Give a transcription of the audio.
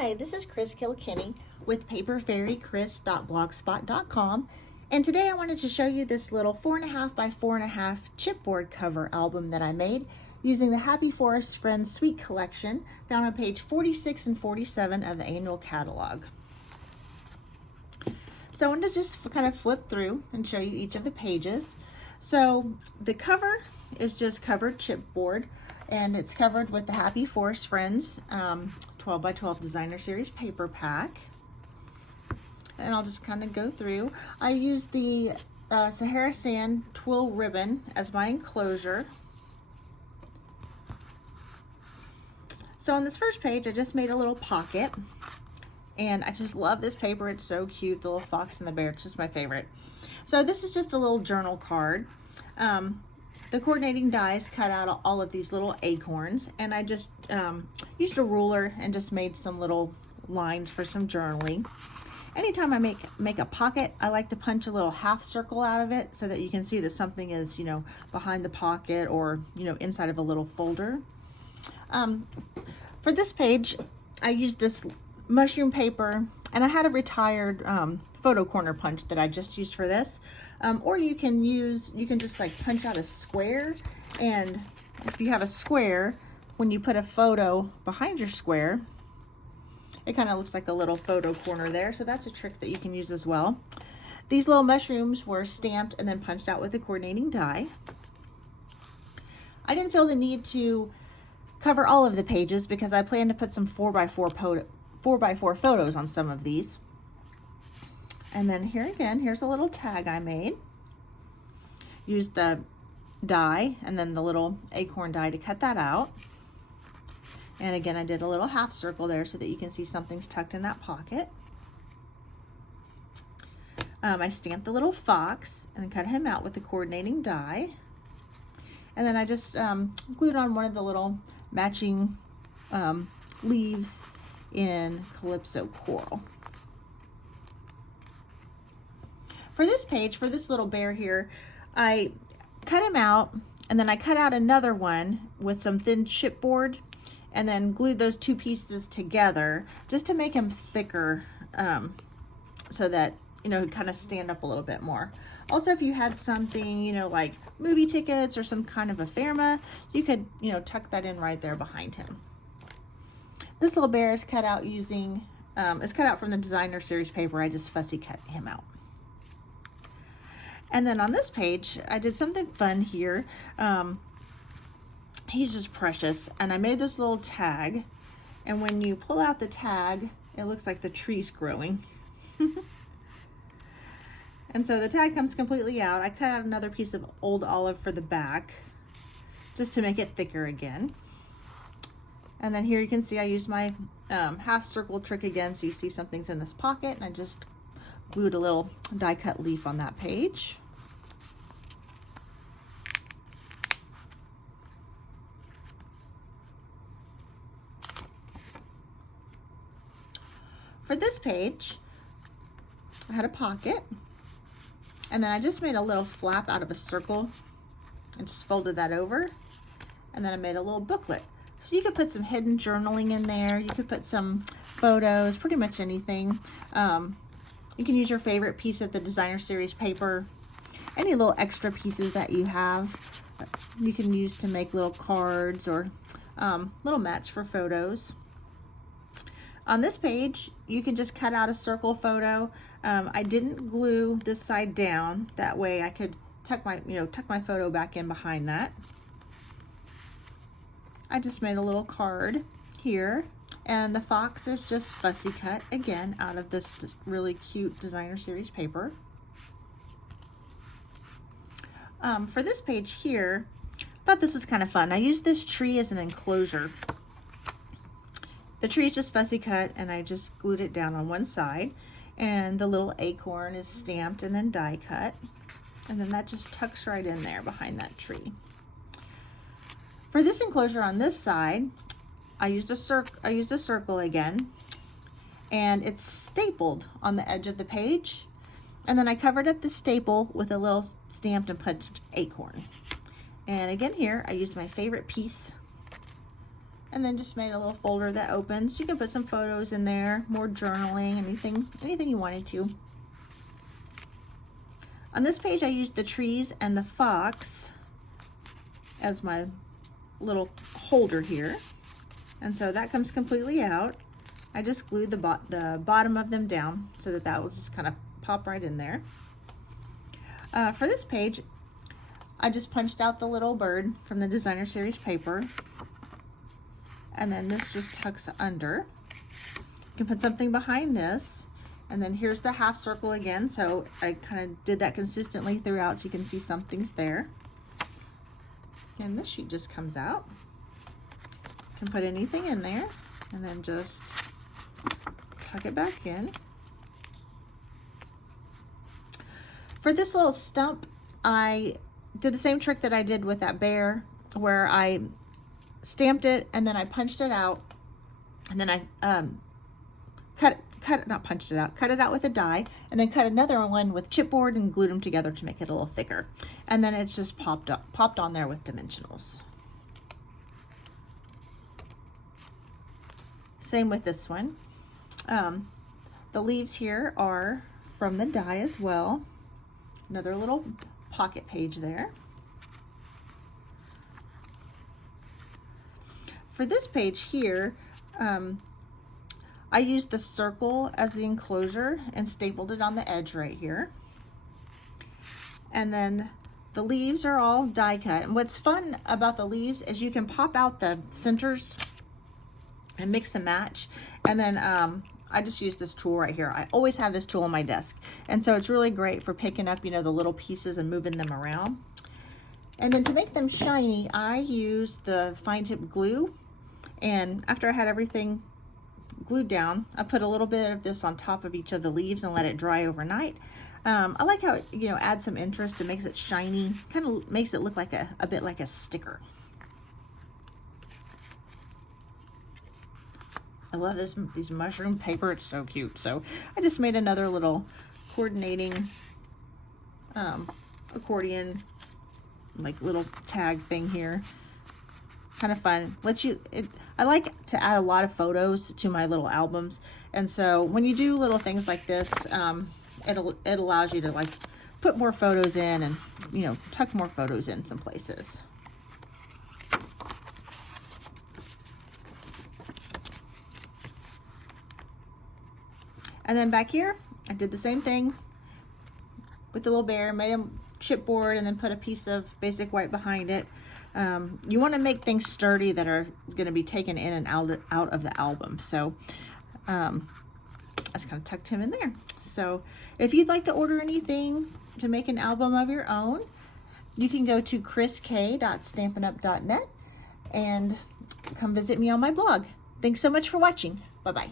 Hi, this is Chris Kilkenny with paperfairychris.blogspot.com, and today I wanted to show you this little 4.5 by 4.5 chipboard cover album that I made using the Happy Forest Friends Suite collection found on page 46 and 47 of the annual catalog. So I wanted to just kind of flip through and show you each of the pages. So the cover is just covered chipboard, and it's covered with the Happy Forest Friends 12 by 12 Designer Series paper pack. And I'll just kind of go through. I used the Sahara Sand twill ribbon as my enclosure. So on this first page, I just made a little pocket. And I just love this paper. It's so cute. The little fox and the bear. It's just my favorite. So this is just a little journal card. The coordinating dies cut out all of these little acorns, and I just used a ruler and just made some little lines for some journaling. Anytime I make a pocket, I like to punch a little half circle out of it so that you can see that something is, behind the pocket or, inside of a little folder. For this page, I used this mushroom paper, and I had a retired photo corner punch that I just used for this. Or you can just like punch out a square, and if you have a square, when you put a photo behind your square, it kind of looks like a little photo corner there. So that's a trick that you can use as well. These little mushrooms were stamped and then punched out with the coordinating die. I didn't feel the need to cover all of the pages because I plan to put some 4x4 photos on some of these. And then here again, here's a little tag I made. Used the die and then the little acorn die to cut that out. And again, I did a little half circle there so that you can see something's tucked in that pocket. I stamped the little fox and cut him out with the coordinating die. And then I just glued on one of the little matching leaves in Calypso Coral. For this page, for this little bear here, I cut him out, and then I cut out another one with some thin chipboard, and then glued those two pieces together just to make him thicker, so that, he'd kind of stand up a little bit more. Also, if you had something, like movie tickets or some kind of ephemera, you could, tuck that in right there behind him. This little bear is cut out using, it's cut out from the Designer Series paper. I just fussy cut him out. And then on this page, I did something fun here. He's just precious. And I made this little tag. And when you pull out the tag, it looks like the tree's growing. And so the tag comes completely out. I cut out another piece of old olive for the back, just to make it thicker again. And then here you can see I used my half circle trick again, so you see something's in this pocket, and I just glued a little die cut leaf on that page. For this page, I had a pocket, and then I just made a little flap out of a circle and just folded that over, and then I made a little booklet. So you could put some hidden journaling in there. You could put some photos, pretty much anything. You can use your favorite piece of the Designer Series paper. Any little extra pieces that you have, you can use to make little cards or little mats for photos. On this page, you can just cut out a circle photo. I didn't glue this side down. That way I could tuck my photo back in behind that. I just made a little card here. And the fox is just fussy cut, again, out of this really cute Designer Series paper. For this page here, I thought this was kind of fun. I used this tree as an enclosure. The tree is just fussy cut, and I just glued it down on one side. And the little acorn is stamped and then die cut. And then that just tucks right in there behind that tree. For this enclosure on this side, I used a circle again, and it's stapled on the edge of the page. And then I covered up the staple with a little stamped and punched acorn. And again here, I used my favorite piece And then just made a little folder that opens. You can put some photos in there, more journaling, anything you wanted to. On this page, I used the trees and the fox as my little holder here. And so that comes completely out. I just glued the bottom of them down so that will just kind of pop right in there. For this page, I just punched out the little bird from the designer series paper. And then this just tucks under. You can put something behind this. And then here's the half circle again. So I kind of did that consistently throughout so you can see something's there. And this sheet just comes out. You can put anything in there and then just tuck it back in. For this little stump, I did the same trick that I did with that bear, where I stamped it and then I punched it out, and then I cut it out with a die, and then cut another one with chipboard and glued them together to make it a little thicker. And then it's just popped on there with dimensionals. Same with this one. The leaves here are from the die as well. Another little pocket page there. For this page here, I used the circle as the enclosure and stapled it on the edge right here. And then the leaves are all die cut. And what's fun about the leaves is you can pop out the centers and mix and match. And then I just use this tool right here. I always have this tool on my desk. And so it's really great for picking up, the little pieces and moving them around. And then to make them shiny, I used the fine tip glue. And after I had everything glued down, I put a little bit of this on top of each of the leaves and let it dry overnight. I like how it, adds some interest and makes it shiny, kind of makes it look like a bit like a sticker. I love these mushroom paper, it's so cute. So I just made another little coordinating accordion, like little tag thing here. Kind of fun. I like to add a lot of photos to my little albums, and so when you do little things like this, it allows you to like put more photos in and tuck more photos in some places. And then back here, I did the same thing with the little bear, made a chipboard and then put a piece of basic white behind it. You want to make things sturdy that are going to be taken in and out of the album. So I just kind of tucked him in there. So if you'd like to order anything to make an album of your own, you can go to chrisk.stampinup.net and come visit me on my blog. Thanks so much for watching. Bye-bye.